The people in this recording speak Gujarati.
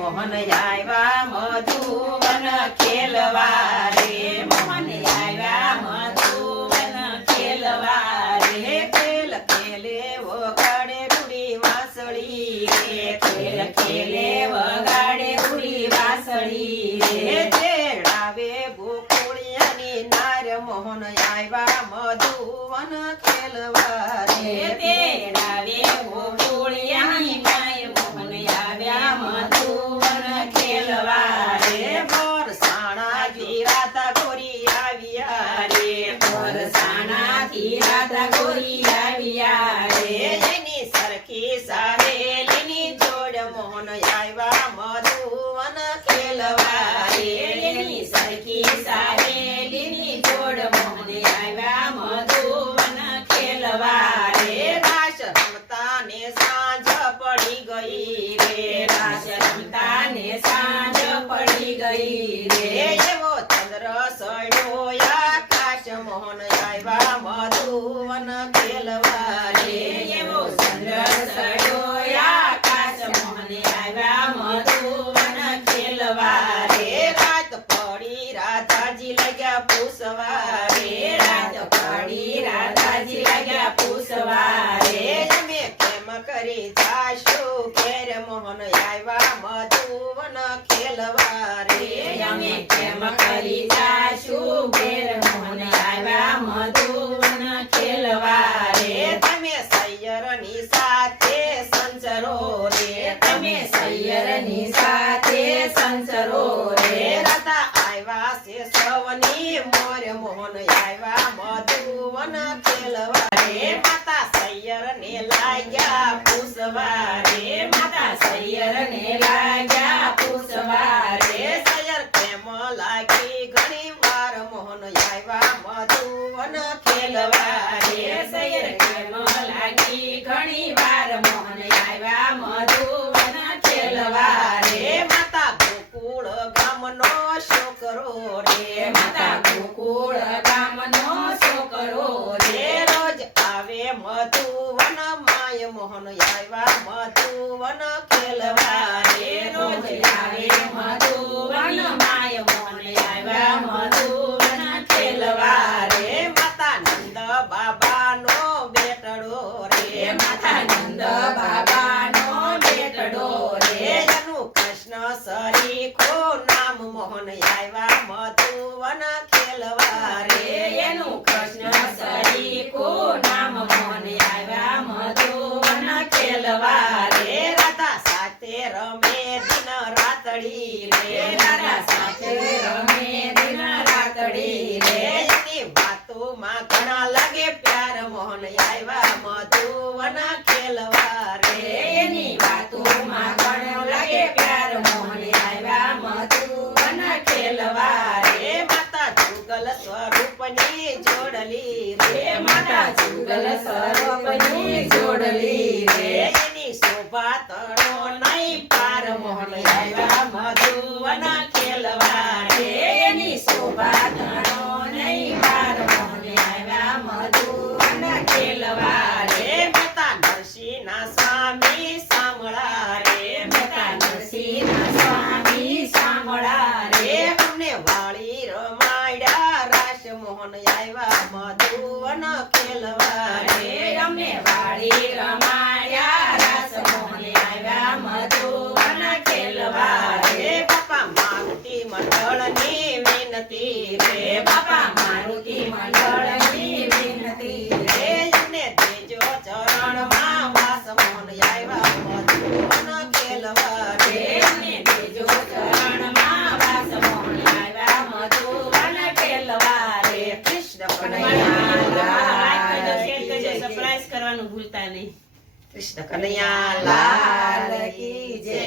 મોહન આવ્યા મધુવન ખેલવા રે, મોહન આવ્યા મધુવન ખેલવા રે, ખેલ ખેલે વગાડે રૂડી વાંસળી રે, ખેલ ખેલે વગાડે રૂડી વાંસળી રે, તેડાવે ગોકુળિયાની નાર મોહન આવ્યા મધુવન ખેલવા રે, તેડાવે ગોકુળિયાની નાર મોહન આવ્યા મધુવન ખેલવા રે, વરસાણાથી રાતા ગોરી આવ્યા રે, વરસાણાથી રાતા ગોરી આવ્યા રે, એની સરખી સાહેલીની જોડ મોહન આવ્યા મધુવન ખેલવા રે, એની સરખી સાહેલીની જોડ મોહન આવ્યા મધુવન ખેલવા રે, રાસ રમતા ને સાંજ પડી ગઈ રે, રાસ રમતા ને સાંજ પડી ગઈ રે, એવો ચંદ્ર સડ્યો આકાશ મોહન આવ્યા મધુવન ખેલવા રે, એવો ચંદ્ર સડ્યો આકાશ મોહન આવ્યા મધુવન ખેલવા રે, રાત પડી રાધાજી લાગ્યા પૂછવા રે, રાત પડી રાધાજી લાગ્યા પૂછવા રે, અમે કેમ કરી જાશું ઘેર મોહન આવ્યા મધુવન ખેલવા રે, અમે કેમ કરી જાશું ઘેર મોહન આવ્યા મધુવન ખેલવા રે, તમે સૈયરની સાથે સંચરો રે, તમે સૈયરની સાથે સંચરો રે, રાતા આવ્યા છે સવની મોર મોહન આવ્યા મધુવન ખેલવા રે, માતા સૈયરને લાગ્યા પૂછવા રે, માતા સૈયરને લાગ્યા પૂછવા રે, સૈયર કેમ લાગી ઘણી વાર મોહન આવ્યા મધુવન ખેલવા રે, સૈયર કેમ લાગી ઘણી વાર મોહન આવ્યા મધુવન ખેલવા રે, માતા ગોકુળ ગામનો છોકરો રે, માતા ગોકુળ ગામનો છોકરો રે, રોજ આવે મધુવન માય મોહન આવ્યા મધુવન ખેલવા રે, રોજ આવે મધુવન માય મોહન આવ્યા મધુવન ખેલવા રે, માતા નંદ બાબાનો બેટડો રે, માતા નંદ બાબાનો બેટડો રે, એનું કૃષ્ણ સરીખો નામ મોહન આવ્યા મધુવન ખેલવા રે, એનું કૃષ્ણ સરીખો નામ મોહન આવ્યા મધુવન ખેલવા રે, રાધા સાથે રમે દિન રાતડી રે, રાધા સાથે રમે દિન રાતડી રે, એની વાતોમાં ઘણા લાગે પ્યાર મોહન આવ્યા મધુવન ખેલવા રે, એની વાતોમાં ઘણો લાગે પ્યાર મોહન આવ્યા મધુવન ખેલવા રે, માતા જુગલ સ્વરૂપની જોડલી રે, માતા જુગલ સ્વરૂપની જોડલી રે, એની શોભા તણો નહીં પાર મોહન આવ્યા મધુવન ખેલવા રે, એની શોભા તણો નહીં પાર મોહન આવ્યા મધુવન ખેલવા રે, માતા નરસિંહના સ્વામી સાંભળા રે, માતા નરસિંહના સ્વામી સાંભળા રે, અમને વાળી રમાડ્યા રાસ મોહન આવ્યા મધુવન ખેલવા રે, અમને વાળી રમાડ્યા રાસ મોહન આવ્યા મધુવન ખેલવા રે, બાપા મારુતિ મંડળની વિનતી રે, બાપા મારુતિ મંડળની વિનતી રે, એમને દેજો ચરણમાં વાસ મોહન આવ્યા મધુવન ખેલવા રે, એમને દેજો ચરણમાં વાસ મોહન આવ્યા મધુવન ખેલવા રે, કૃષ્ણ કનૈયા લાલ કી જય, સબસ્ક્રાઇબ કરવાનું ભૂલતા નહીં, કૃષ્ણ કનૈયા લાલ કી જય.